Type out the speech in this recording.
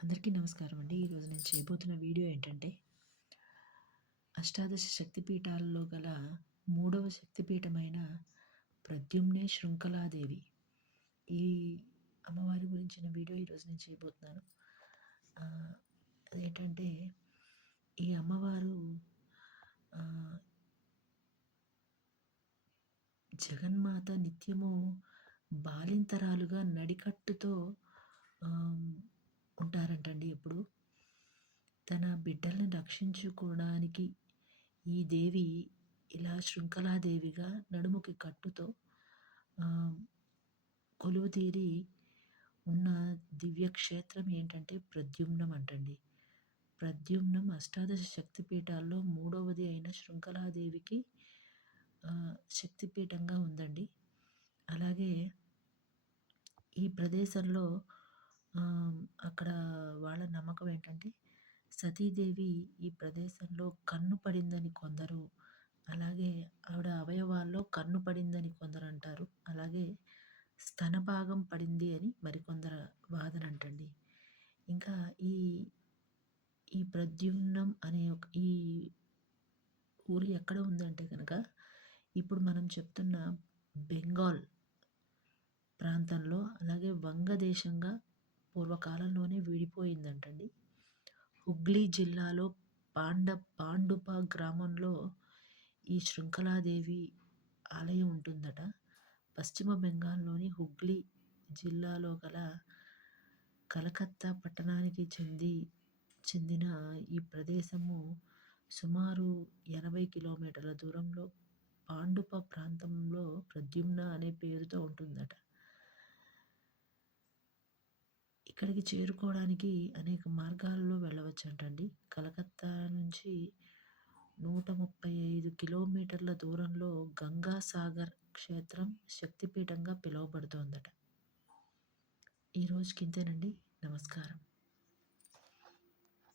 అందరికీ నమస్కారం అండి. ఈరోజు నేను చేయబోతున్న వీడియో ఏంటంటే, అష్టాదశ శక్తిపీఠాల్లో గల మూడవ శక్తిపీఠమైన ప్రద్యుమ్నే శృంఖలాదేవి. ఈ అమ్మవారి గురించిన వీడియో ఈరోజు నేను చేయబోతున్నాను. అదేంటంటే, ఈ అమ్మవారు ఆహ్, జగన్మాత నిత్యము బాలింతరాలుగా నడికట్టుతో ఆహ్, ఉంటారంటండి ఎప్పుడు. తన బిడ్డల్ని రక్షించుకోవడానికి ఈ దేవి ఇలా శృంఖలాదేవిగా నడుముకి కట్టుతో ఆహ్, కొలువుతీరి ఉన్న దివ్యక్షేత్రం ఏంటంటే ప్రద్యుమ్నం అంటండి. ప్రద్యుమ్నం అష్టాదశ శక్తిపీఠాల్లో మూడవది అయిన శృంఖలాదేవికి శక్తిపీఠంగా ఉందండి. అలాగే ఈ ప్రదేశంలో అక్కడ వాళ్ళ నమ్మకం ఏంటంటే, సతీదేవి ఈ ప్రదేశంలో కన్ను పడిందని కొందరు, అలాగే ఆవిడ అవయవాల్లో కన్ను పడిందని కొందరంటారు. అలాగే స్తనభాగం పడింది అని మరికొందరు వాదనంటండి. ఇంకా ఈ ఈ ప్రద్యుమ్నం అనే ఈ ఊరు ఎక్కడ ఉందంటే గనక, ఇప్పుడు మనం చెప్తున్న బెంగాల్ ప్రాంతంలో, అలాగే వంగదేశంగా పూర్వకాలంలోనే విడిపోయిందంటండి. హుగ్లీ జిల్లాలో పాండుప గ్రామంలో ఈ శృంఖలాదేవి ఆలయం ఉంటుందట. పశ్చిమ బెంగాల్‌లోని హుగ్లీ జిల్లాలో గల కలకత్తా పట్టణానికి చెందిన ఈ ప్రదేశము సుమారు 80 కిలోమీటర్ల దూరంలో పాండుప ప్రాంతంలో ప్రద్యుమ్న అనే పేరుతో ఉంటుందట. ఇక్కడికి చేరుకోవడానికి అనేక మార్గాల్లో వెళ్ళవచ్చంటండి. కలకత్తా నుంచి 135 కిలోమీటర్ల దూరంలో గంగాసాగర్ క్షేత్రం శక్తిపీఠంగా పిలువబడుతోందట. ఈ రోజుకి ఇంతేనండి. నమస్కారం.